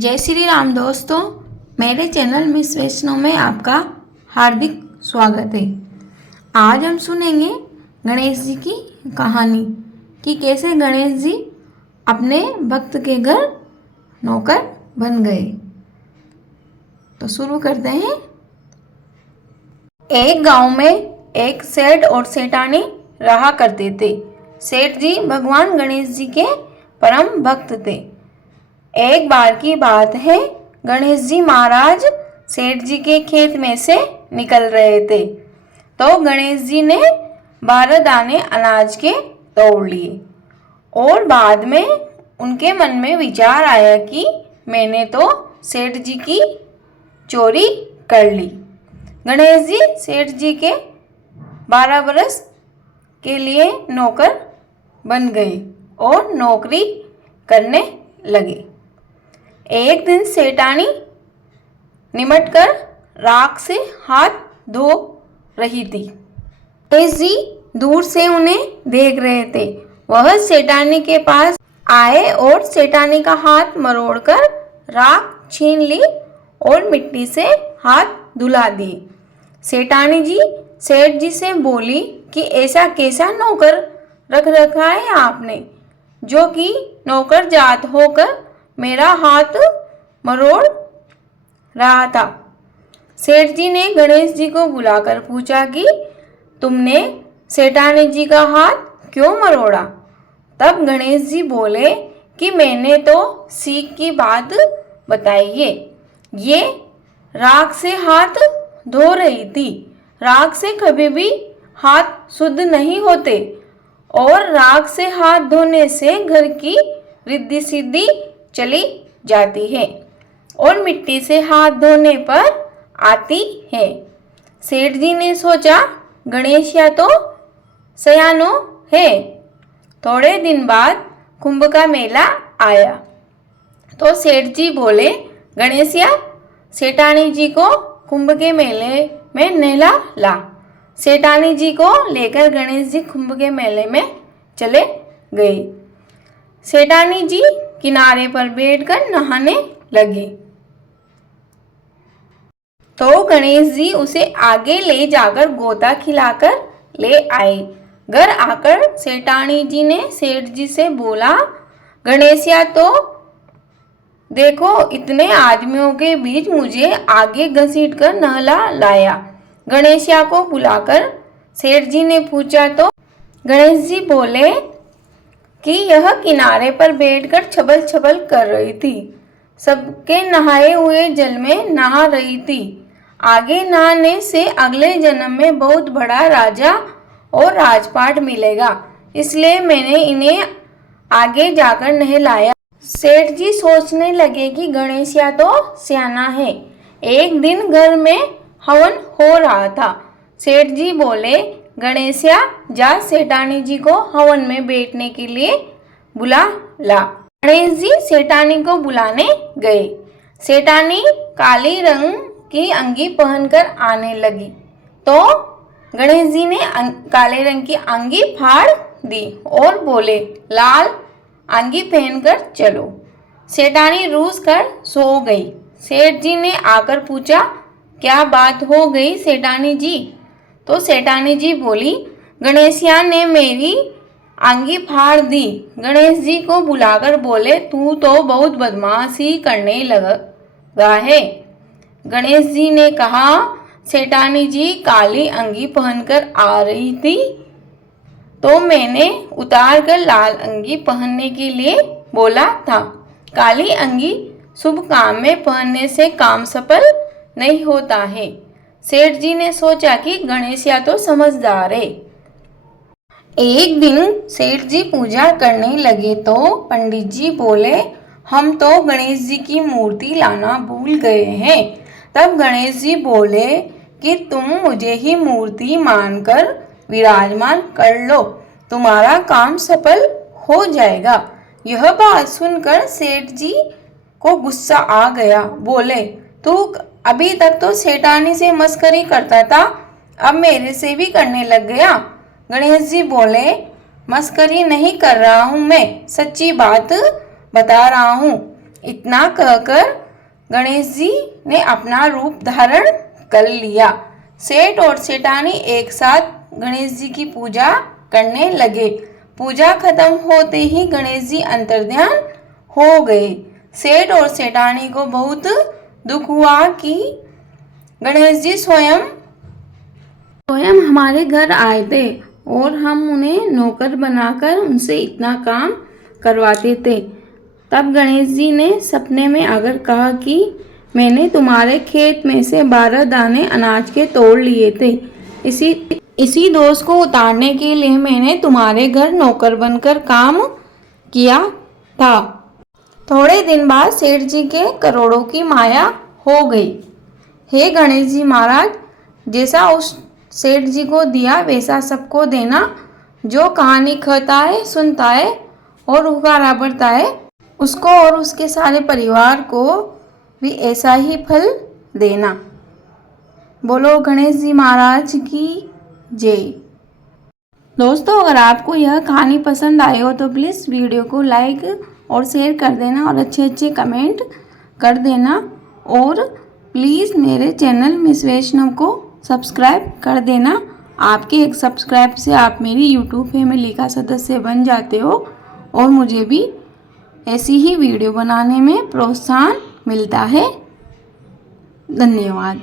जय श्री राम दोस्तों, मेरे चैनल मिस वैष्णव में आपका हार्दिक स्वागत है। आज हम सुनेंगे गणेश जी की कहानी कि कैसे गणेश जी अपने भक्त के घर नौकर बन गए। तो शुरू करते हैं। एक गांव में एक सेठ और सेठानी रहा करते थे। सेठ जी भगवान गणेश जी के परम भक्त थे। एक बार की बात है, गणेश जी महाराज सेठ जी के खेत में से निकल रहे थे तो गणेश जी ने 12 दाने अनाज के तोड़ लिए और बाद में उनके मन में विचार आया कि मैंने तो सेठ जी की चोरी कर ली। गणेश जी सेठ जी के 12 बरस के लिए नौकर बन गए और नौकरी करने लगे। एक दिन सेठानी निमटकर राख से हाथ धो रही थी। गणेश जी दूर से उन्हें देख रहे थे। वह सेठानी के पास आए और सेठानी का हाथ मरोड़कर राख छीन ली और मिट्टी से हाथ धुला दिए। सेठानी जी सेठ जी से बोली कि ऐसा कैसा नौकर रख रखा है आपने, जो कि नौकर जात होकर मेरा हाथ मरोड़ रहा था। सेठ जी ने गणेश जी को बुलाकर पूछा कि तुमने सेठानी जी का हाथ क्यों मरोड़ा। तब गणेश जी बोले कि मैंने तो सीख की बात बताई है। ये राख से हाथ धो रही थी। राख से कभी भी हाथ शुद्ध नहीं होते और राख से हाथ धोने से घर की रिद्धि सिद्धि चली जाती है और मिट्टी से हाथ धोने पर आती है। सेठ जी ने सोचा गणेश या तो सयानो है। थोड़े दिन बाद कुंभ का मेला आया तो सेठ जी बोले गणेशिया सेठानी जी को कुंभ के मेले में नहला ला। सेठानी जी को लेकर गणेश जी कुंभ के मेले में चले गए। सेठानी जी किनारे पर बैठकर नहाने लगी तो गणेश जी उसे आगे ले जाकर गोता खिलाकर ले आए। घर आकर सेठानी जी ने सेठ जी से बोला गणेशिया तो देखो इतने आदमियों के बीच मुझे आगे घसीट कर नहला लाया। गणेशिया को बुलाकर सेठ जी ने पूछा तो गणेश जी बोले कि यह किनारे पर बैठकर छबल छबल कर रही थी, सबके नहाए हुए जल में नहा रही थी। आगे नहाने से अगले जन्म में बहुत बड़ा राजा और राजपाट मिलेगा, इसलिए मैंने इन्हें आगे जाकर नहलाया। सेठ जी सोचने लगे कि गणेशिया तो सियाना है। एक दिन घर में हवन हो रहा था। सेठ जी बोले गणेशिया जा सेठानी जी को हवन में बैठने के लिए बुला ला। गणेश जी सेठानी को बुलाने गए। सेठानी काली रंग की अंगी पहनकर आने लगी तो गणेश जी ने काले रंग की अंगी फाड़ दी और बोले लाल अंगी पहनकर चलो। सेठानी रूस कर सो गई। सेठ जी ने आकर पूछा क्या बात हो गई सेठानी जी। तो सेठानी जी बोली गणेशिया ने मेरी अंगी फाड़ दी। गणेश जी को बुलाकर बोले तू तो बहुत बदमाशी करने लगा है। गणेश जी ने कहा सेठानी जी काली अंगी पहनकर आ रही थी तो मैंने उतार कर लाल अंगी पहनने के लिए बोला था। काली अंगी शुभ काम में पहनने से काम सफल नहीं होता है। सेठ जी ने सोचा कि गणेशिया तो समझदार है। एक दिन सेठ जी पूजा करने लगे तो पंडित जी बोले हम तो गणेश जी की मूर्ति लाना भूल गए हैं। तब गणेश जी बोले कि तुम मुझे ही मूर्ति मानकर विराजमान कर लो, तुम्हारा काम सफल हो जाएगा। यह बात सुनकर सेठ जी को गुस्सा आ गया। बोले तू अभी तक तो सेठानी से मस्करी करता था, अब मेरे से भी करने लग गया। गणेश जी बोले मस्करी नहीं कर रहा हूँ, मैं सच्ची बात बता रहा हूँ। इतना कहकर गणेश जी ने अपना रूप धारण कर लिया। सेठ और सेठानी एक साथ गणेश जी की पूजा करने लगे। पूजा खत्म होते ही गणेश जी अंतर्ध्यान हो गए। सेठ और सेठानी को बहुत दुख हुआ कि गणेश जी स्वयं हमारे घर आए थे और हम उन्हें नौकर बनाकर उनसे इतना काम करवाते थे। तब गणेश जी ने सपने में आकर कहा कि मैंने तुम्हारे खेत में से 12 दाने अनाज के तोड़ लिए थे। इसी दोष को उतारने के लिए मैंने तुम्हारे घर नौकर बनकर काम किया था। थोड़े दिन बाद सेठ जी के करोड़ों की माया हो गई। हे गणेश जी महाराज, जैसा उस सेठ जी को दिया वैसा सबको देना। जो कहानी कहता है, सुनता है और हुक्कारा भरता है, उसको और उसके सारे परिवार को भी ऐसा ही फल देना। बोलो गणेश जी महाराज की जय। दोस्तों, अगर आपको यह कहानी पसंद आई हो तो प्लीज़ वीडियो को लाइक और शेयर कर देना और अच्छे अच्छे कमेंट कर देना। और प्लीज़ मेरे चैनल मिस वैष्णव को सब्सक्राइब कर देना। आपके एक सब्सक्राइब से आप मेरी यूट्यूब फैमिली का सदस्य बन जाते हो और मुझे भी ऐसी ही वीडियो बनाने में प्रोत्साहन मिलता है। धन्यवाद।